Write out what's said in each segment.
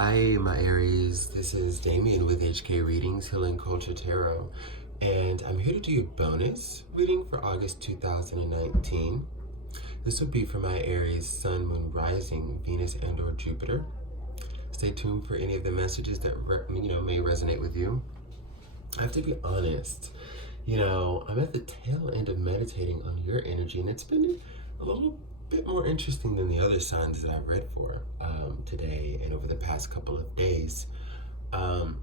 Hi, my Aries. This is Damien with HK Readings, Healing Culture Tarot, and I'm here to do a bonus reading for August 2019. This will be for my Aries, Sun, Moon, Rising, Venus, and/or Jupiter. Stay tuned for any of the messages that may resonate with you. I have to be honest. I'm at the tail end of meditating on your energy, and it's been a little bit more interesting than the other signs that I've read for today and over the past couple of days. Oh,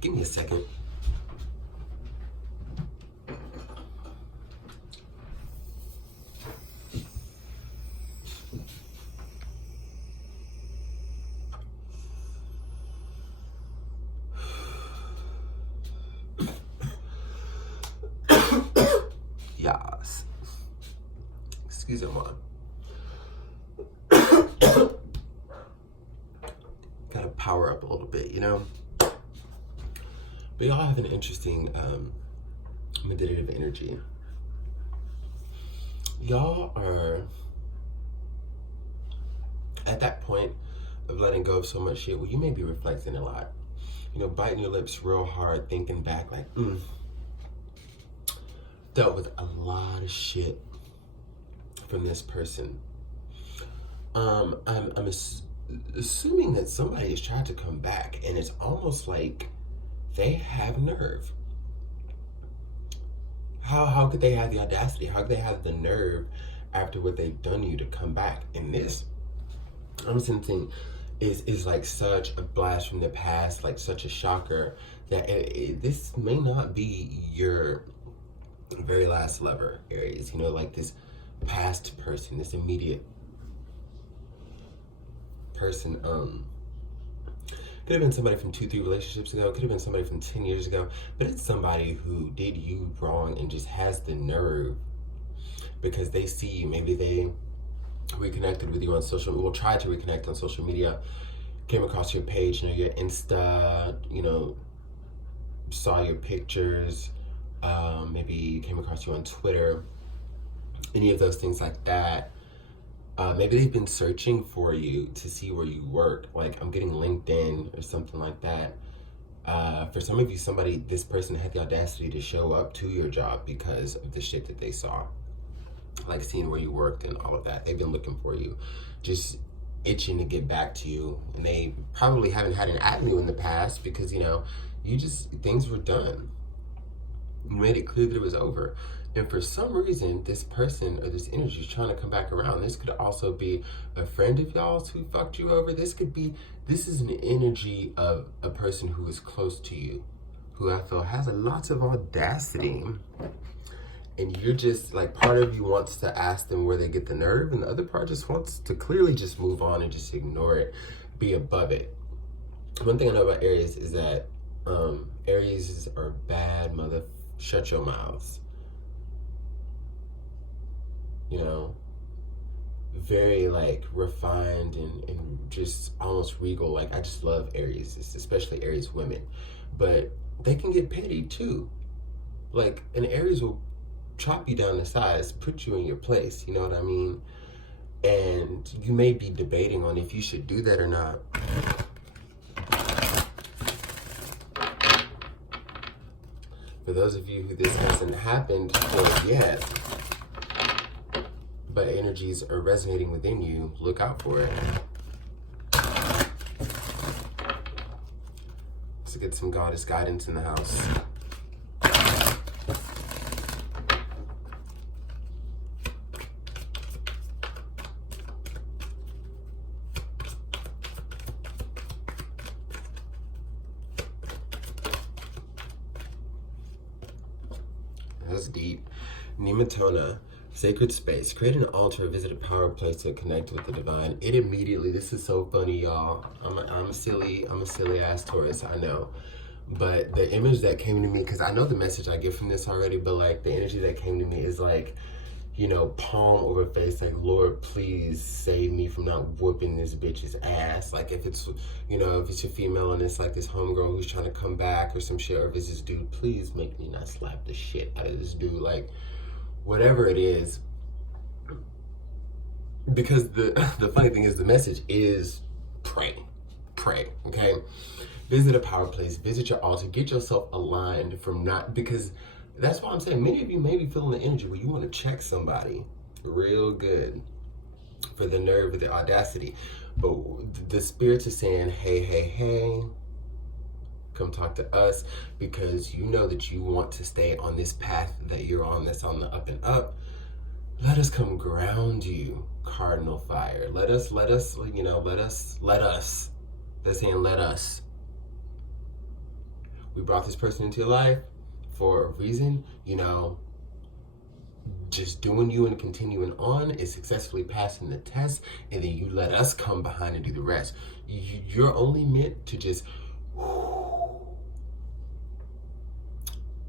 give me a second. Yes. Excuse me. Gotta power up a little bit, But y'all have an interesting meditative energy. Y'all are at that point of letting go of so much shit where you may be reflecting a lot. Biting your lips real hard, thinking back like, dealt with a lot of shit from this person. I'm assuming that somebody has tried to come back, and it's almost like they have nerve. How could they have the audacity? How could they have the nerve after what they've done to you to come back? And this, I'm sensing, is like such a blast from the past, like such a shocker that this may not be your very last lover, Aries. Like this past person, this immediate person. Could have been somebody from 2-3 relationships ago, could have been somebody from 10 years ago, but it's somebody who did you wrong and just has the nerve because they see you. Maybe they reconnected with you on social media, tried to reconnect on social media, came across your page, your Insta, saw your pictures, maybe came across you on Twitter, any of those things like that. Maybe they've been searching for you to see where you work. Like, I'm getting LinkedIn or something like that. For some of you, this person had the audacity to show up to your job because of the shit that they saw. Like seeing where you worked and all of that. They've been looking for you, just itching to get back to you. And they probably haven't had an avenue in the past because, things were done. You made it clear that it was over. And for some reason, this person or this energy is trying to come back around. This could also be a friend of y'all's who fucked you over. This is an energy of a person who is close to you, who I feel has a lot of audacity. And you're just like, part of you wants to ask them where they get the nerve, and the other part just wants to clearly just move on and just ignore it, be above it. One thing I know about Aries is that Aries are bad mother. Shut your mouths. Very like refined and just almost regal. Like, I just love Aries, especially Aries women, but they can get petty too. Like, an Aries will chop you down to size, put you in your place, you know what I mean? And you may be debating on if you should do that or not. For those of you who this hasn't happened for yet, but energies are resonating within you, look out for it. Let's get some goddess guidance in the house. That's deep. Nematona. Sacred space. Create an altar, visit a power place to connect with the divine. It immediately, this is so funny, y'all. I'm a silly ass Taurus, I know. But the image that came to me, because I know the message I get from this already, but like the energy that came to me is like, palm over face, like, Lord, please save me from not whooping this bitch's ass. Like, if it's, if it's a female and it's like this homegirl who's trying to come back or some shit, or if it's this dude, please make me not slap the shit out of this dude. Like, whatever it is, because the funny thing is the message is pray. Pray, okay? Visit a power place, visit your altar, get yourself aligned from not, because that's what I'm saying. Many of you may be feeling the energy where you want to check somebody real good for the nerve, or the audacity. But the spirits are saying, hey, hey, hey, come talk to us, because you know that you want to stay on this path that you're on, that's on the up and up. Let us come ground you, cardinal fire. Let us, you know, let us. They're saying, let us. We brought this person into your life for a reason, you know. Just doing you and continuing on is successfully passing the test, and then you let us come behind and do the rest. You're only meant to just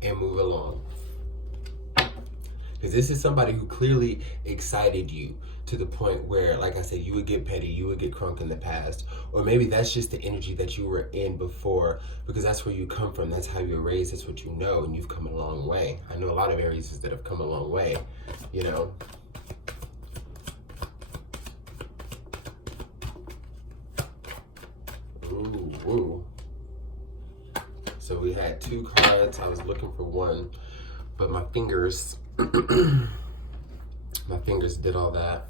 and move along. Because this is somebody who clearly excited you to the point where, like I said, you would get petty, you would get crunk in the past. Or maybe that's just the energy that you were in before, because that's where you come from, that's how you're raised, that's what you know, and you've come a long way. I know a lot of Aries that have come a long way, you know. Ooh. So we had 2 cards. I was looking for one, but my fingers my fingers did all that.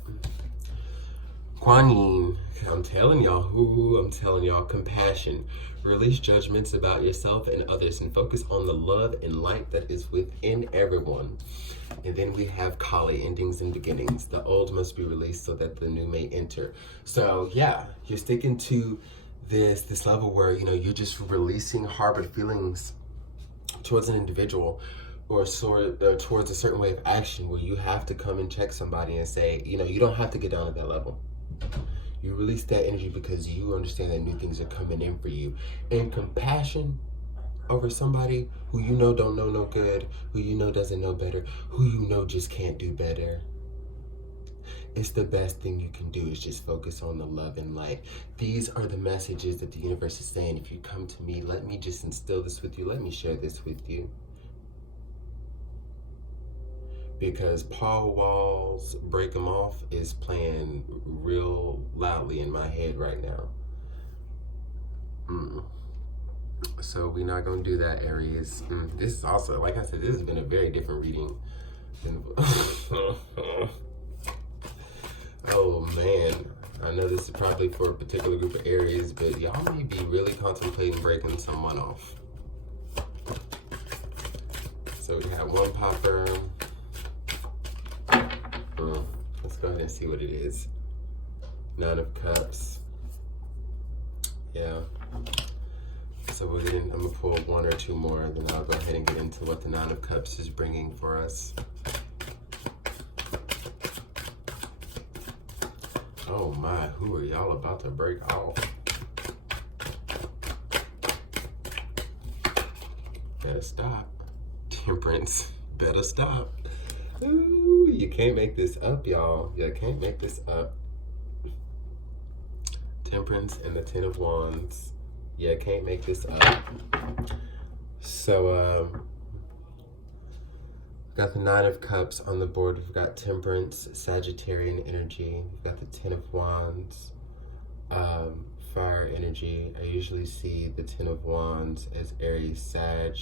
Kuan Yin, I'm telling y'all, compassion. Release judgments about yourself and others and focus on the love and light that is within everyone. And then we have Kali, endings and beginnings. The old must be released so that the new may enter. So yeah, you're sticking to this level where, you know, you're just releasing harbored feelings towards an individual, or towards a certain way of action, where you have to come and check somebody and say, you know, you don't have to get down at that level. You release that energy because you understand that new things are coming in for you. And compassion over somebody who you know don't know no good, who you know doesn't know better, who you know just can't do better. It's the best thing you can do, is just focus on the love and light. These are the messages that the universe is saying. If you come to me, let me just instill this with you. Let me share this with you. Because Paul Wall's Break 'Em Off is playing real loudly in my head right now. So we're not going to do that, Aries. This is also, like I said, this has been a very different reading than... Oh man, I know this is probably for a particular group of Aries, but y'all may be really contemplating breaking someone off. So we have one popper. Let's go ahead and see what it is. 9 of Cups. Yeah. So I'm gonna pull 1 or 2 more, then I'll go ahead and get into what the 9 of Cups is bringing for us. Oh my, who are y'all about to break off? Better stop. Temperance, better stop. Ooh, you can't make this up, y'all. You can't make this up. Temperance and the 10 of Wands. Yeah, can't make this up. So, got the 9 of Cups on the board. We've got Temperance, Sagittarian energy. We've got the 10 of Wands, fire energy. I usually see the 10 of Wands as Aries, Sag,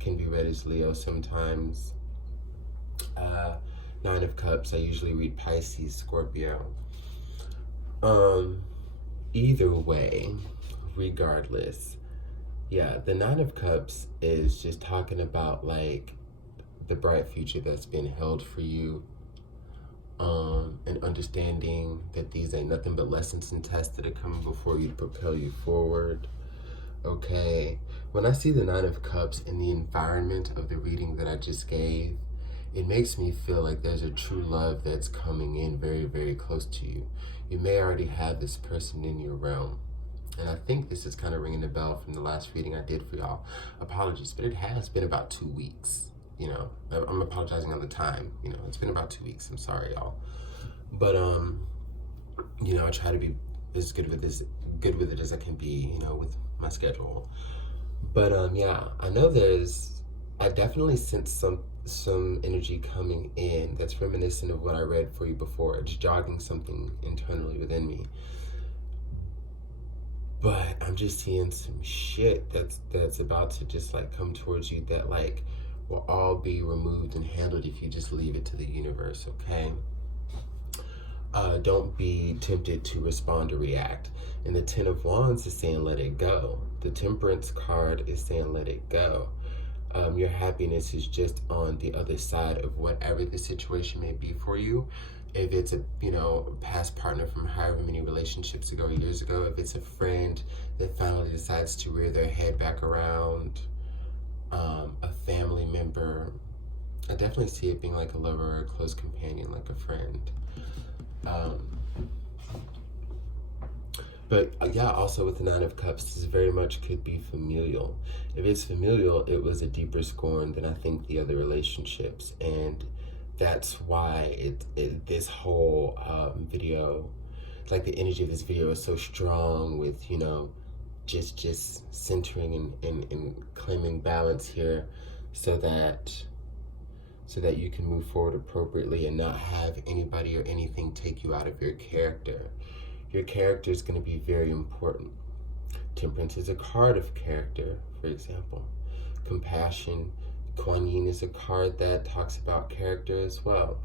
can be read as Leo sometimes. 9 of Cups, I usually read Pisces, Scorpio. Either way, regardless, yeah, the 9 of Cups is just talking about like the bright future that's been held for you, and understanding that these ain't nothing but lessons and tests that are coming before you to propel you forward. Okay, when I see the 9 of Cups in the environment of the reading that I just gave, it makes me feel like there's a true love that's coming in very, very close to you. You may already have this person in your realm. And I think this is kind of ringing a bell from the last reading I did for y'all. Apologies, but it has been about 2 weeks. You know, I'm apologizing on the time. You know, it's been about 2 weeks. I'm sorry, y'all. But, you know, I try to be as good with it as I can be, you know, with my schedule. But, yeah, I know I definitely sense some energy coming in that's reminiscent of what I read for you before. It's jogging something internally within me. But I'm just seeing some shit that's about to just like come towards you that like will all be removed and handled if you just leave it to the universe, okay? Don't be tempted to respond or react. And the Ten of Wands is saying let it go. The Temperance card is saying let it go. Your happiness is just on the other side of whatever the situation may be for you. If it's a past partner from however many relationships ago, years ago, if it's a friend that finally decides to rear their head back around, a family member, I definitely see it being like a lover or a close companion, like a friend. But yeah, also with the Nine of Cups, this very much could be familial. If it's familial, it was a deeper scorn than I think the other relationships, and that's why this whole video, like the energy of this video is so strong with, just centering and claiming balance here so that you can move forward appropriately and not have anybody or anything take you out of your character. Your character is going to be very important. Temperance is a card of character, for example. Compassion, Kuan Yin is a card that talks about character as well.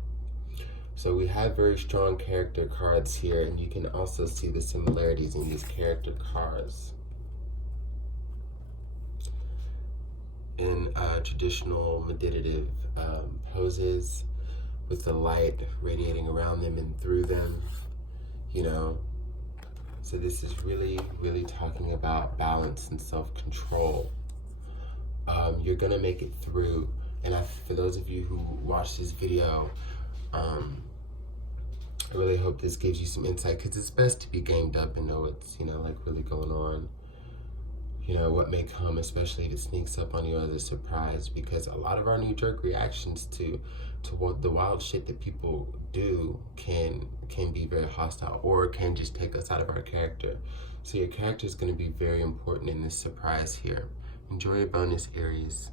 So we have very strong character cards here, and you can also see the similarities in these character cards. In traditional meditative poses, with the light radiating around them and through them, So this is really, really talking about balance and self-control. You're gonna make it through. And for those of you who watch this video, I really hope this gives you some insight, because it's best to be gamed up and know what's, like really going on. What may come, especially if it sneaks up on you as a surprise, because a lot of our knee-jerk reactions to what the wild shit that people do can be very hostile, or can just take us out of our character. So your character is going to be very important in this surprise here. Enjoy your bonus, Aries.